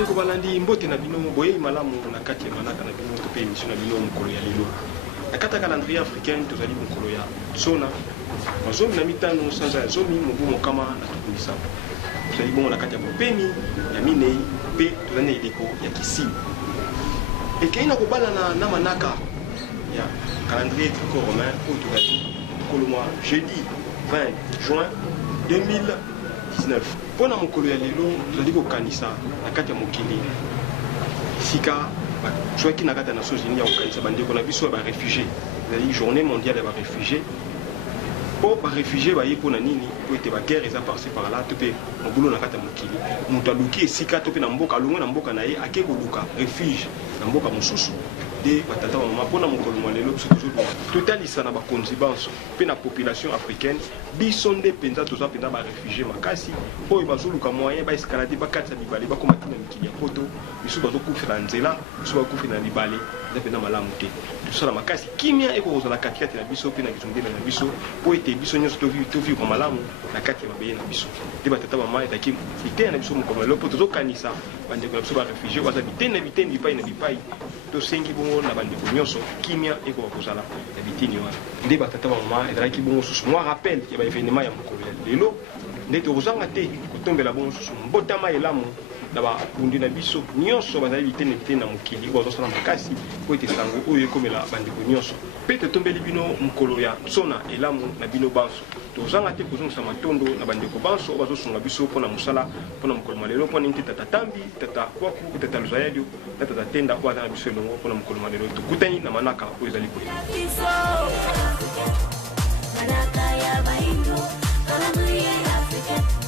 bandeko balandi mbote na bino boye malamu na kati ya manaka na bino tope émission na bino mokolo ya lelo na kati ya calendrier africain tozali mokolo ya sona mazomi na mitano sanza ya zomi mobu mokama na tukulisa tozali bongo na kati ya bopemi ya minei mpe tozali na eleko ya kisimi ekei na kobalana na manaka ya calendrier trico romain oyo tozali mokolo mwa jeudi 20 juin 2019 mpona mokolo ya lelo tozali kokanisa na kati ya mokili sika bazwaki na kati ya Nations Unies ya kokanisa bandeko na biso ya barefugie ezali journée mondiale ya barefugie mpo barefugie baye mpona nini mpo ete baguerre eza parci par là to mpe mobulu na kati ya mokili moto aluki esika to mpe na mboka alongwe na mboka na ye ake koluka refuge na mboka mosusu de batata bamama mpona mokolo mwa lelo biso tozoluka totalisa na bakonzi banso mpe na population africaine biso nde mpenza toza mpenza barefugie makasi oyo bazoluka moyen baeskalade bakatisa bibale bakoma tina mikili ya poto biso bazokufela nzela biso bakufela na libale eza mpenza malamu te tosala makasi kimia ekokozala katikati na biso mpe na bizongeli na biso mpo ete biso nyonso tovivre malamu na kati ya mabeye na biso nde batata bamama ezalaki bitene na biso mokolo lelo mpo tozokanisa bandeko na biso barefugie baza bitene bitene bipai na bipai tosengi bongo na bandeko nyonso kimia ekoka kozala ya biteni wana nde batata bamama ezalaki bongo susu mwa rappel ya baevenema ya mokolo ya lelo nde tokozanga te kotombela bongo susu mbotama elamu na babundi na biso nyonso bazali bitene bitene na mokili oyo bazosala makasi po ete sango oyo ekomela bandeko nyonso mpe totombeli bino mokolo ya sona elamu na bino banso tozanga te kozongisa matondo na bandeko banso oyo bazosunga biso mpona mosala mpona mokolo malelo mpona nini te tata tambi tata kwaku tata luzayadio na tata tenda oyo aza na biso elongo mpona mokolo malelo tokutani na manaka oyo ezali koye Manaka ya Bahindu, calendrier africain.